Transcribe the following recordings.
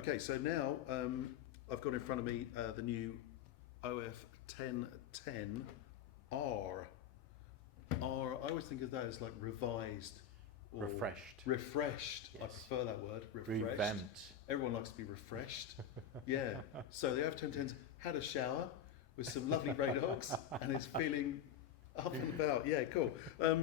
Okay, so now I've got in front of me the new OF 1010R. I always think of that as like revised. Or Refreshed. Refreshed. Yes. I prefer that word. Refreshed. Revamped. Everyone likes to be refreshed. Yeah. So the OF 1010's had a shower with some lovely Grey Dogs and it's feeling up and about. Yeah, cool. Now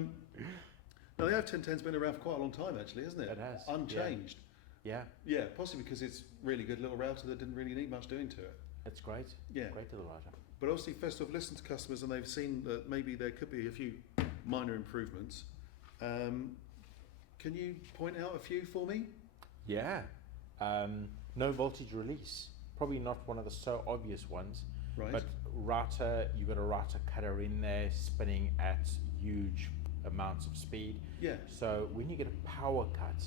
the OF 1010's been around for quite a long time actually, hasn't it? It has. Unchanged. Yeah. Yeah, possibly because it's really good little router that didn't really need much doing to it. It's great. Yeah. Great little router. But obviously Festool have listened to customers and they've seen that maybe there could be a few minor improvements. Can you point out a few for me? Yeah. No voltage release. Probably not one of the so obvious ones. Right. But router, you've got a router cutter in there spinning at huge amounts of speed. Yeah. So when you get a power cut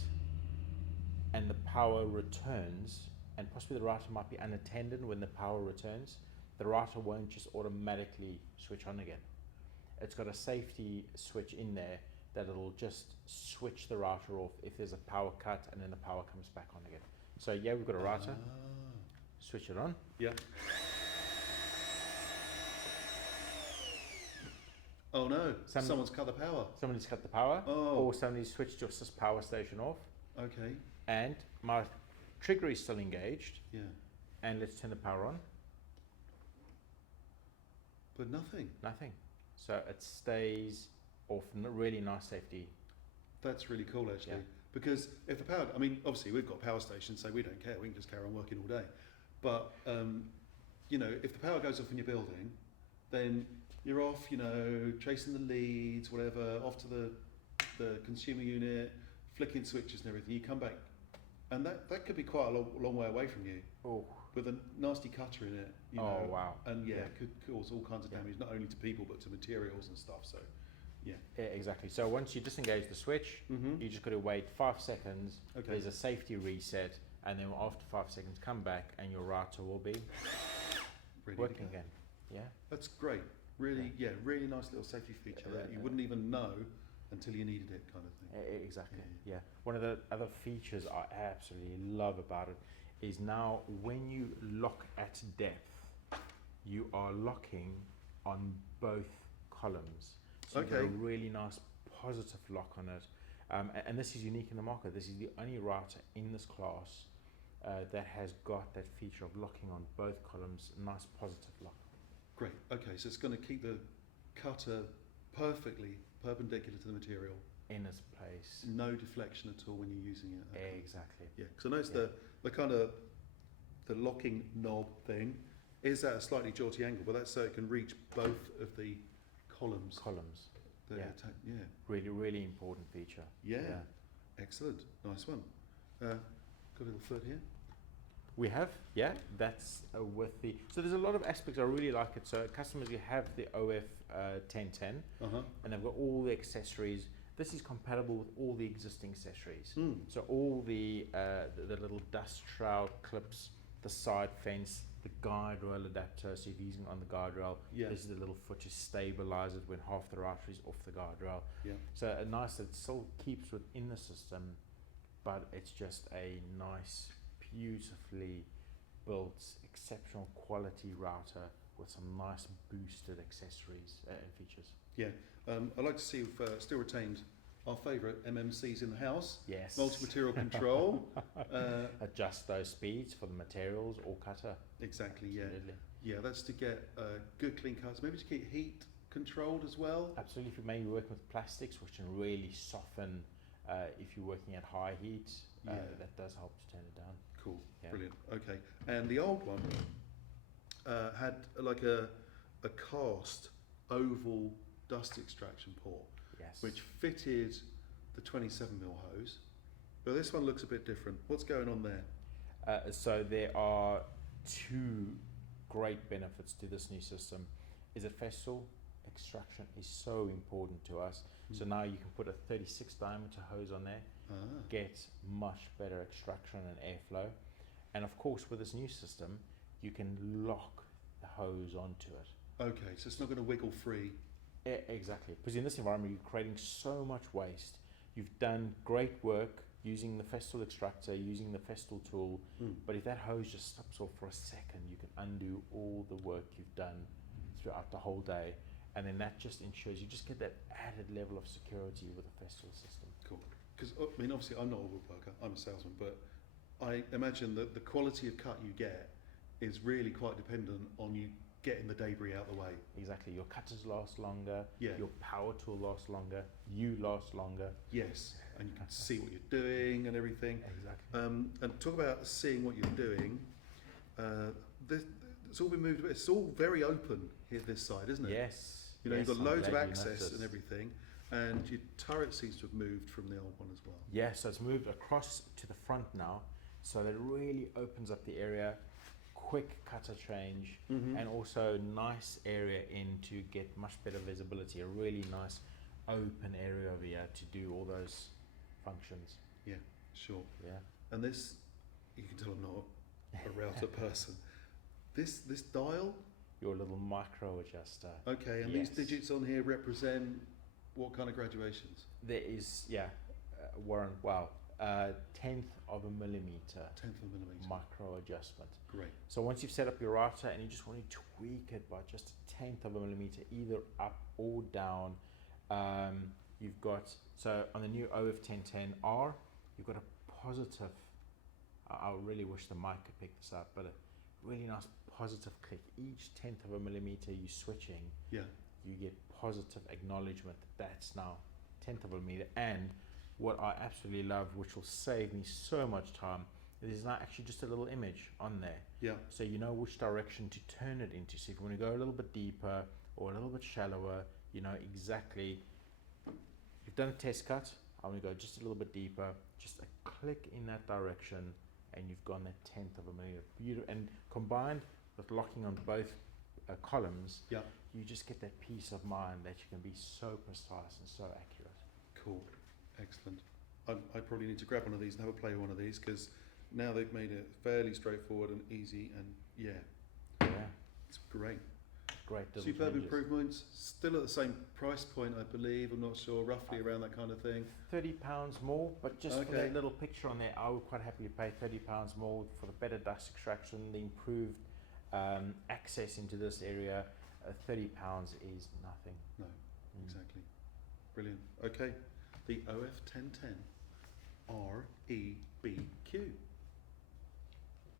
and the power returns, and possibly the router might be unattended when the power returns, the router won't just automatically switch on again. It's got a safety switch in there that it'll just switch the router off if there's a power cut and then the power comes back on again. So yeah, we've got a router. Switch it on. Yeah. Oh no, someone's cut the power. Somebody's cut the power, Oh. or somebody's switched your power station off, Okay. and my trigger is still engaged, Yeah. and let's turn the power on. But nothing. Nothing. So it stays off. Really nice safety. That's really cool actually. Yeah. Because if the power, I mean, obviously we've got power stations, so we don't care. We can just carry on working all day. But you know, if the power goes off in your building, then you're off, you know, tracing the leads, whatever, off to the consumer unit, flicking switches and everything. You come back, and that could be quite a long way away from you. Oh. With a nasty cutter in it, you Oh, know, wow. and yeah, Yeah. it could cause all kinds of damage, not only to people but to materials and stuff. So, yeah. Yeah, exactly. So once you disengage the switch, Mhm. you just got to wait 5 seconds. Okay. There's a safety reset, and then after 5 seconds, come back, and your router will be Ready to working go. again. Yeah. That's great. Really, yeah, really nice little safety feature that you wouldn't even know until you needed it, kind of thing. Exactly. Yeah. One of the other features I absolutely love about it is now when you lock at depth, you are locking on both columns. So you've got a Okay. really nice positive lock on it. And this is unique in the market. This is the only router in this class that has got that feature of locking on both columns, nice positive lock. Great. Okay, so it's going to keep the cutter perfectly perpendicular to the material. In its place. No deflection at all when you're using it. Okay. Exactly. Yeah, because I noticed Yeah. the kind of the locking knob thing is at a slightly jaunty angle, but that's so it can reach both of the columns. Columns. that yeah. Yeah. Really, really important feature. Yeah. Excellent. Nice one. Got a little foot here. We have, yeah, that's with the, so there's a lot of aspects I really like it. So customers, you have the OF 1010, Uh-huh. and they've got all the accessories. This is compatible with all the existing accessories. Mm. So all the little dust shroud clips, the side fence, the guide rail adapter. So if you're using it on the guide rail, Yeah. this is the little foot to stabilize it when half the router is off the guide rail. Yeah. So a nice, it still keeps within the system, but it's just a nice, beautifully built, exceptional quality router with some nice boosted accessories and features. Yeah. I'd like to see if still retained our favourite MMCs in the house. Yes. Multi-material control. Adjust those speeds for the materials or cutter. Exactly, yeah. Absolutely. Yeah, that's to get good clean cuts. Maybe to keep heat controlled as well. Absolutely. If you may be working with plastics, which can really soften if you're working at high heat, Yeah. that does help to turn it down. Cool, Yeah. brilliant. Okay, and the old one had like a cast oval dust extraction port, Yes. which fitted the 27mm hose. But this one looks a bit different. What's going on there? So there are two great benefits to this new system. Is that Festool extraction is so important to us. So now you can put a 36 diameter hose on there, get much better extraction and airflow. And of course, with this new system, you can lock the hose onto it. Okay, so it's not going to wiggle free. Exactly, because in this environment, you're creating so much waste. You've done great work using the Festool extractor, using the Festool tool. But if that hose just stops off for a second, you can undo all the work you've done throughout the whole day. And then that just ensures you just get that added level of security with the Festool system. Cool. Because, I mean, obviously, I'm not a woodworker, I'm a salesman, but I imagine that the quality of cut you get is really quite dependent on you getting the debris out of the way. Exactly. Your cutters last longer, Yeah. your power tool lasts longer, you last longer. Yes, and you can see what you're doing and everything. Exactly. And talk about seeing what you're doing. It's all been moved a bit. It's all very open here, this side, isn't it? Yes. You know, yes, you've got I'm loads of glad you access noticed. and everything, and your turret seems to have moved from the old one as well. Yeah, so it's moved across to the front now, so that really opens up the area, quick cutter change, and also nice area in to get much better visibility, a really nice open area over here to do all those functions. Yeah, sure. Yeah. And this, you can tell I'm not a router person. This dial, Your little micro adjuster. okay, and Yes. these digits on here represent what kind of graduations? There is, Warren, wow, 1/10 of a millimeter Tenth of a millimetre. micro adjustment. Great. So once you've set up your router and you just want to tweak it by just 1/10 of a millimeter, either up or down, you've got, so on the new OF1010R, you've got a positive, I really wish the mic could pick this up, but a really nice positive click. Each 1/10 of a millimeter you're switching, Yeah. you get positive acknowledgement that that's now 1/10 of a millimeter. And what I absolutely love, which will save me so much time, there's now actually just a little image on there. Yeah. So you know which direction to turn it into. So if you want to go a little bit deeper or a little bit shallower, you know exactly. You've done a test cut, I want to go just a little bit deeper, just a click in that direction, and you've gone that 1/10 of a millimeter. And combined with locking on both columns, Yeah. you just get that peace of mind that you can be so precise and so accurate. Cool. Excellent. I probably need to grab one of these and have a play with one of these, because now they've made it fairly straightforward and easy, and yeah, Yeah, it's great. great little Superb changes. improvements, still at the same price point, I believe. I'm not sure, roughly around that kind of thing. £30 more, but just for Okay. that little picture on there, I would quite happily pay £30 more for the better dust extraction, the improved access into this area. £30 is nothing. No, exactly. Brilliant. Okay, the OF1010 REBQ.